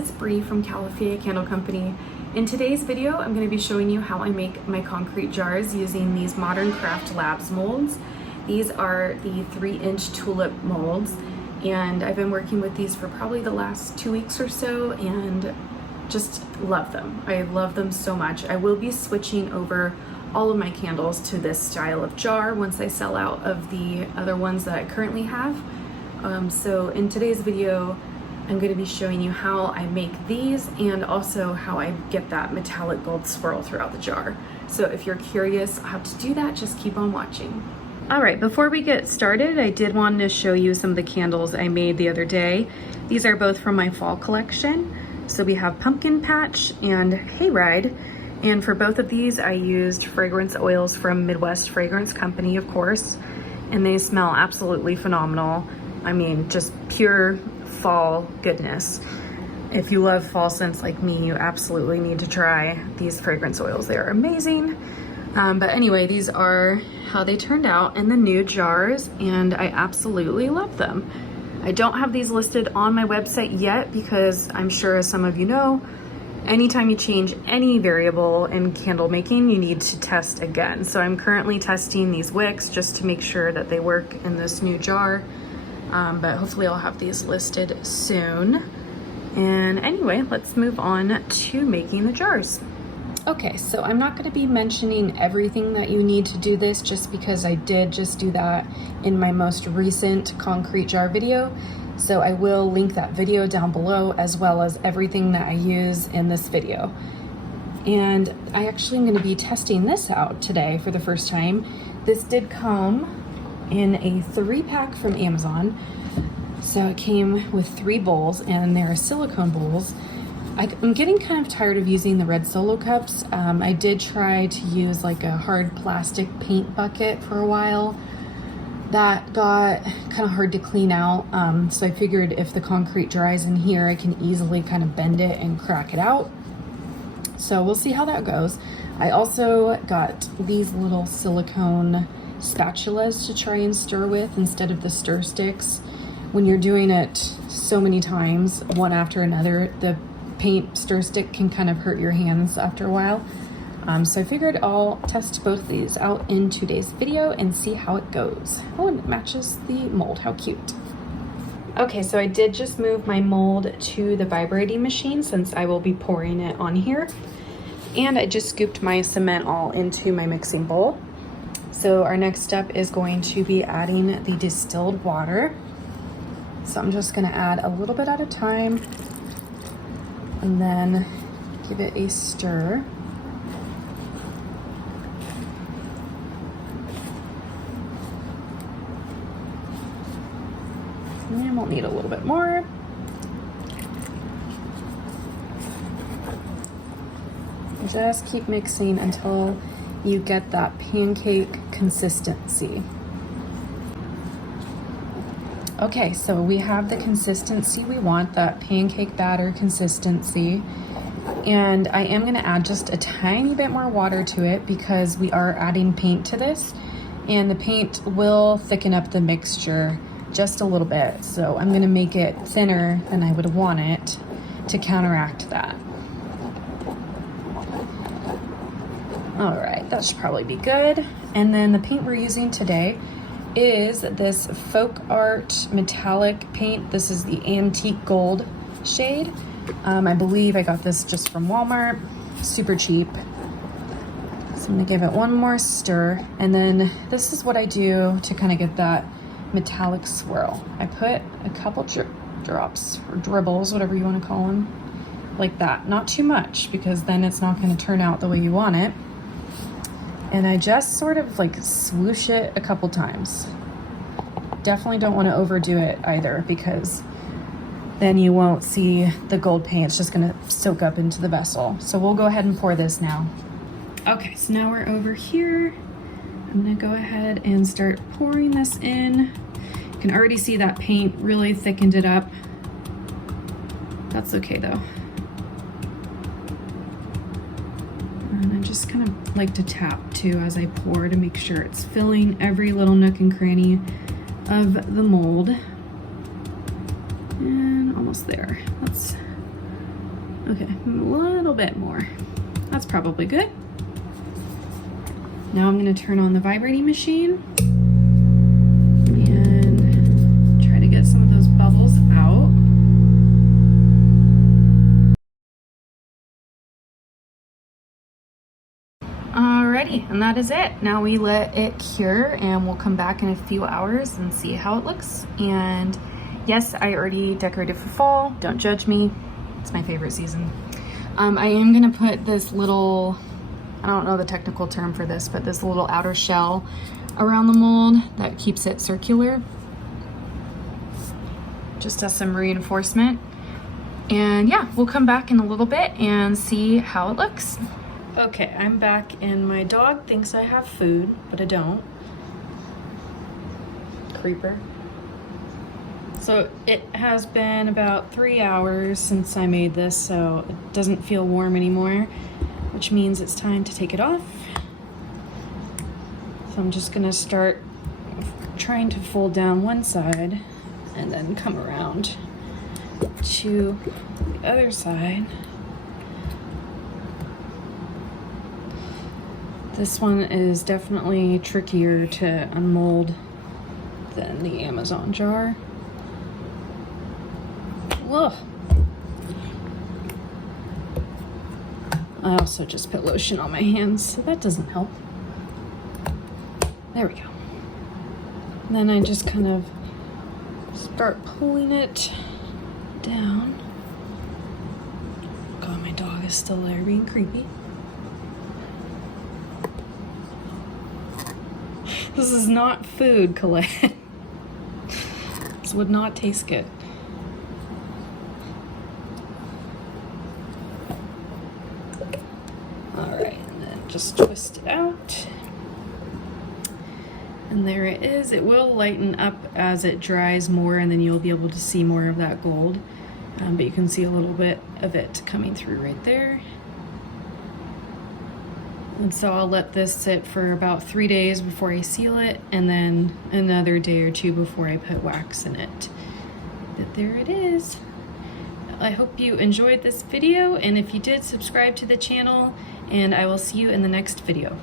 it's Bree from Calafia Candle Company. In today's video, I'm going to be showing you how I make my concrete jars using these Modern Craft Labs molds. These are the 3-inch tulip molds, and I've been working with these for probably the last 2 weeks or so and just love them. I love them so much. I will be switching over all of my candles to this style of jar once I sell out of the other ones that I currently have. So in today's video, I'm going to be showing you how I make these and also how I get that metallic gold swirl throughout the jar. So if you're curious how to do that, just keep on watching. All right, before we get started, I did want to show you some of the candles I made the other day. These are both from my fall collection. So we have Pumpkin Patch and Hayride. And for both of these, I used fragrance oils from Midwest Fragrance Company, of course. And they smell absolutely phenomenal. I mean, just pure fall goodness. If you love fall scents like me, you absolutely need to try these fragrance oils. They are amazing. But anyway, these are how they turned out in the new jars, and I absolutely love them. I don't have these listed on my website yet because I'm sure, as some of you know, anytime you change any variable in candle making, you need to test again. So I'm currently testing these wicks just to make sure that they work in this new jar. But hopefully I'll have these listed soon. And anyway, let's move on to making the jars. Okay, so I'm not going to be mentioning everything that you need to do this just because I did just do that in my most recent concrete jar video. So I will link that video down below as well as everything that I use in this video. And I actually am going to be testing this out today for the first time. This did come in a 3-pack from Amazon. So it came with 3 bowls, and they're silicone bowls. I'm getting kind of tired of using the red Solo cups. I did try to use like a hard plastic paint bucket for a while. That got kind of hard to clean out. So I figured if the concrete dries in here, I can easily kind of bend it and crack it out. So we'll see how that goes. I also got these little silicone spatulas to try and stir with instead of the stir sticks. When you're doing it so many times, one after another, the paint stir stick can kind of hurt your hands after a while. So I figured I'll test both these out in today's video and see how it goes. Oh, and it matches the mold. How cute. Okay, so I did just move my mold to the vibrating machine since I will be pouring it on here. And I just scooped my cement all into my mixing bowl. So our next step is going to be adding the distilled water. So I'm just going to add a little bit at a time and then give it a stir. And we'll need a little bit more. Just keep mixing until you get that pancake consistency. Okay, so we have the consistency we want, that pancake batter consistency. And I am gonna add just a tiny bit more water to it because we are adding paint to this, and the paint will thicken up the mixture just a little bit. So I'm gonna make it thinner than I would want it to counteract that. All right, that should probably be good. And then the paint we're using today is this Folk Art metallic paint. This is the antique gold shade. I believe I got this just from Walmart, super cheap. So I'm gonna give it one more stir. And then this is what I do to kind of get that metallic swirl. I put a couple drops or dribbles, whatever you want to call them, like that. Not too much because then it's not going to turn out the way you want it. And I just sort of like swoosh it a couple times. Definitely don't want to overdo it either because then you won't see the gold paint. It's just going to soak up into the vessel. So we'll go ahead and pour this now. Okay, so now we're over here. I'm gonna go ahead and start pouring this in. You can already see that paint really thickened it up. That's okay though. And I just kind of like to tap too as I pour to make sure it's filling every little nook and cranny of the mold. And almost there. Let's Okay, a little bit more. That's probably good. Now I'm gonna turn on the vibrating machine and try to get some of those bubbles out. Alrighty, and that is it. Now we let it cure and we'll come back in a few hours and see how it looks. And yes, I already decorated for fall. Don't judge me. It's my favorite season. I am gonna put this little, I don't know the technical term for this, but this little outer shell around the mold that keeps it circular. Just as some reinforcement. And yeah, we'll come back in a little bit and see how it looks. Okay, I'm back and my dog thinks I have food, but I don't. Creeper. So it has been about 3 hours since I made this, so it doesn't feel warm anymore, which means it's time to take it off. So I'm just gonna start trying to fold down one side and then come around to the other side. This one is definitely trickier to unmold than the Amazon jar. Whoa. I also just put lotion on my hands, so that doesn't help. There we go. And then I just kind of start pulling it down. God, my dog is still there being creepy. This is not food, Colette. This would not taste good. Alright, and then just twist it out. And there it is. It will lighten up as it dries more, and then you'll be able to see more of that gold. But you can see a little bit of it coming through right there. And so I'll let this sit for about 3 days before I seal it, and then another day or two before I put wax in it. But there it is. I hope you enjoyed this video, and if you did, subscribe to the channel, and I will see you in the next video.